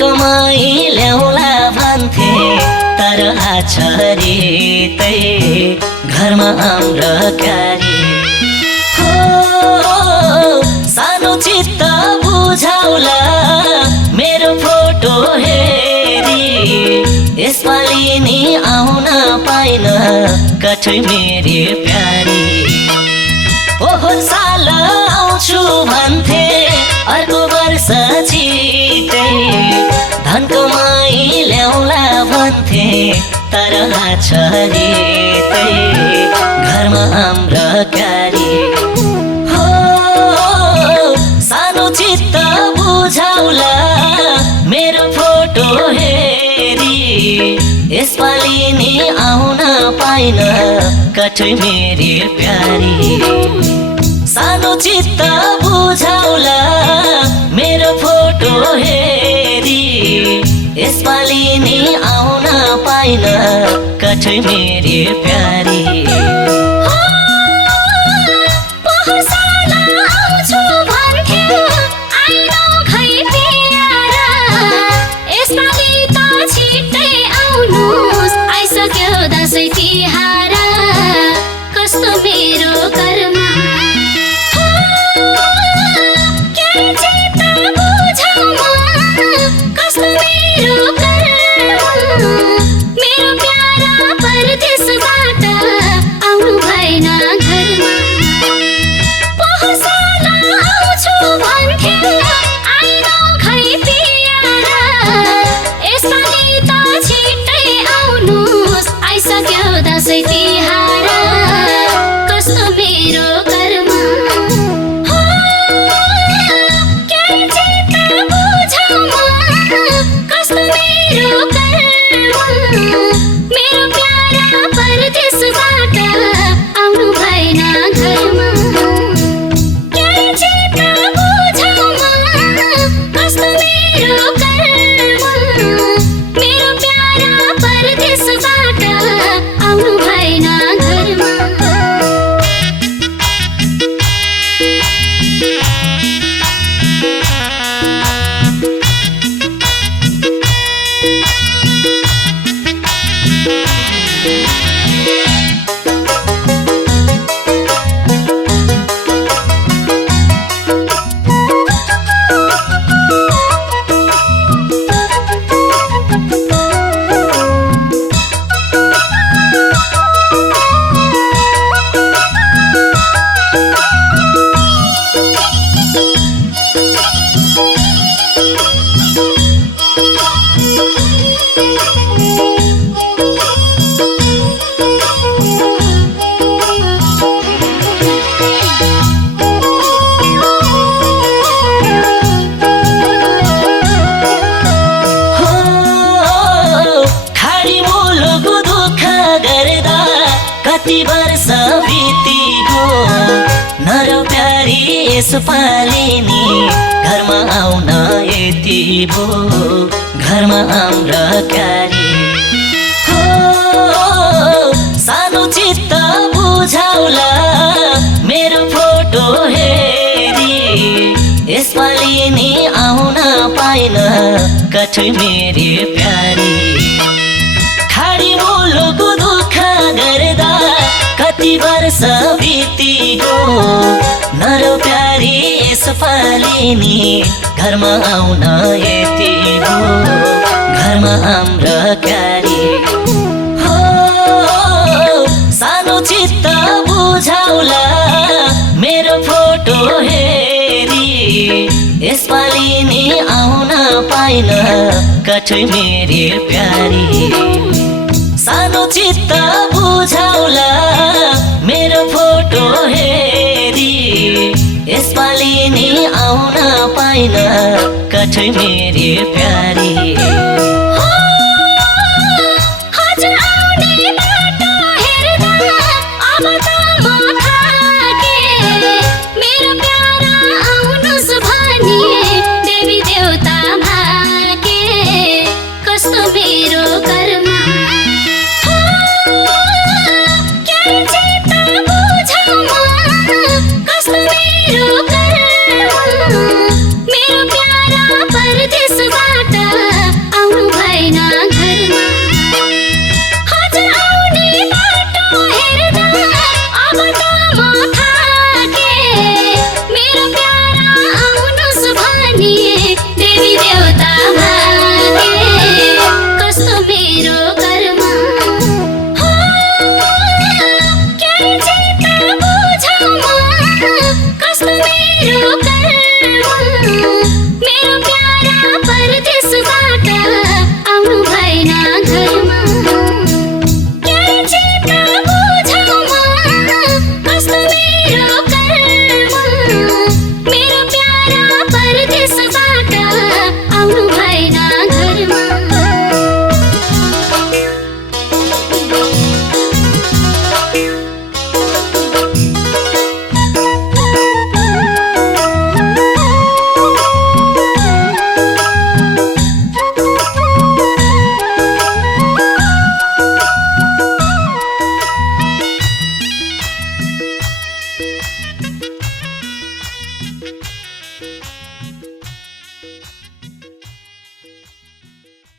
कमाई ल्याउला भन्थे तर आछरी तै घरमा हाम्रो क्यारी हो सानो चित्त बुझाउला मेरो फोटो हेरी यसपालि नि आउन पाइन कठै मेरी प्यारी पोहोर साल आउँछु भन्थे अर्को वर्ष छिटै धन कमाई ल्याउला भन्थे तर आछरी तै घरमा हाम्रो क्यारी हो सानो चित्त बुझाउला मेरो फोटो हेरी यसपालि नि आउन पाइन कठै मेरी प्यारी सानो चित्त बुझाउला मेरो फोटो हेरी यसपालि नि आउन पाइन कठै मेरी प्यारी दसैँ तिहार कस्तो मेरो कर्म कस्तो मेरो कर्म मेरो प्यारा परदेशबाट आउनु भएन घरमा पोहोर साल आउँछु भन्थे आइन खै पियारा यसपालि त छिट्टै आउनुस् आइसक्यो दसैँ तिहार कस्तो मेरो कर्म कस्तो मेरो कर्म मेरो प्यारा परदेशबाट आउनु भएन घरमा कस्तो मेरो कर्म मेरो प्यारा परदेशबाट आउनु भएन घरमा कति वर्ष बितिगयो नर प्यारी यसपालि नि घरमा आउन यति भो घरमा हाम्रो क्यारी हो सानो चित्त बुझाउला मेरो फोटो हेरी यसपालि नि आउन पाइन कठै मेरी प्यारी खाडी मुलुक दुःख गर्दा कति वर्ष बितिगयो नर प्यारी यसपालि नि घरमा आउन यति भो घरमा हाम्रो क्यारी हो सानो चित्त बुझाउला मेरो फोटो हेरी यसपालि नि आउन पाइन कठै मेरी प्यारी सानो चित्त बुझाउला मेरो फोटो हेरी यसपालि नि आउन पाइन कठै मेरी प्यारी हजुर आउने बाटो हेर्दा अब त म थाके मेरो प्यारा आउनुस् भनी देवी देवता भाके कस्तो मेरो कर्म कस्तो मेरो कर्म मेरो प्यारा परदेशबाट Thank you.